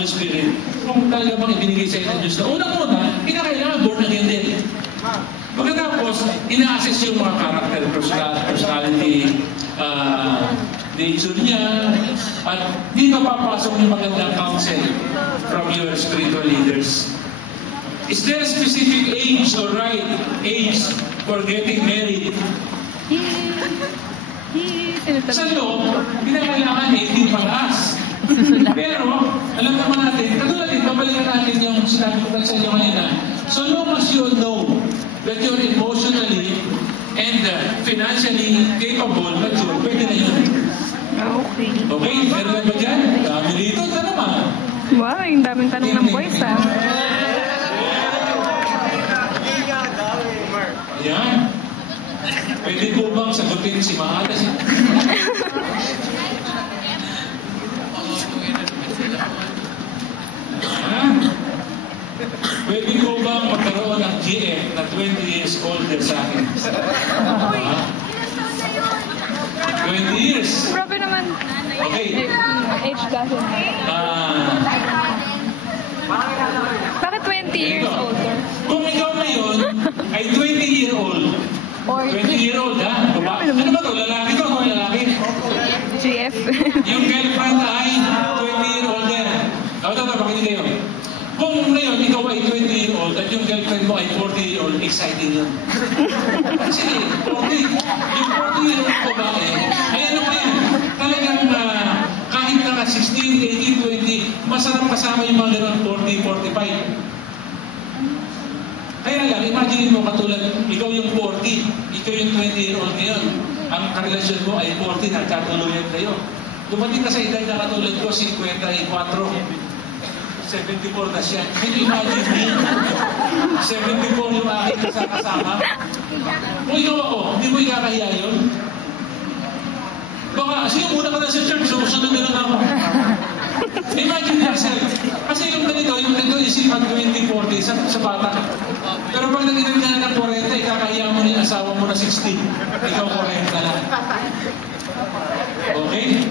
Holy Spirit, kung talaga bang ibinigay sa inyo ng Diyos na unang-una, kinakailangan born again din. Pagkatapos, ina-assess yung mga character, personality, nature niya, at dito papasok yung magandang counsel from your spiritual leaders. Is there a specific age or right age for getting married? Sa loob, kinakailangan 18 palas. Pero, alam naman natin, katulad din, babalikan natin yung sinabi ko sa inyo kanina. So long as you know that you're emotionally and financially capable, mature, pwede na yun. Okay. Okay? Meron na ba dyan? Dami dito, ito naman. Wow, yung daming tanong ng boys, ha? Ayan. Pwede po bang sagutin si Mahal? Pwede po bang magkaroon ng GF na 20 years older sa akin? 20 years. Grabe naman. Okay. Age doesn't Bakit 20 years older? Kung ikaw ngayon ay 20-year-old, Or 20-year-old ha? Ano ba ito? Lalaki to o lalaki? GF? Yung girlfriend ay 20-year-older. Ito, pakinig kayo. Kung ngayon ikaw ay 20-year-old at yung girlfriend mo ay 40-year-old, exciting yun. Kasi 40, yung 40-year-old ko ba ay ano ba yan? Talagang kahit na 16, 18, 20, masarap kasama yung mga gano'n 40, 45. Kaya lang, imagine mo katulad, ikaw yung 40, ikaw yung 20-year-old ngayon. Ang karelasyon mo ay 40, nagkatuluyan kayo. Dumating ka sa edad na katulad ko, 54, 74 na siya. Can you imagine me? 74 yung aking kasama. Kung ikaw ako, hindi mo ikakahiya yun? Baka, sige, muna ka na sa church, susunod na lang ako. Imagine yourself. Kasi yung ganito isipan 20, 40 sa bata. Pero pag nag-edad ka na ng 40, ikakahiya mo na yung asawa mo na 60. Ikaw 40 na lang. Okay?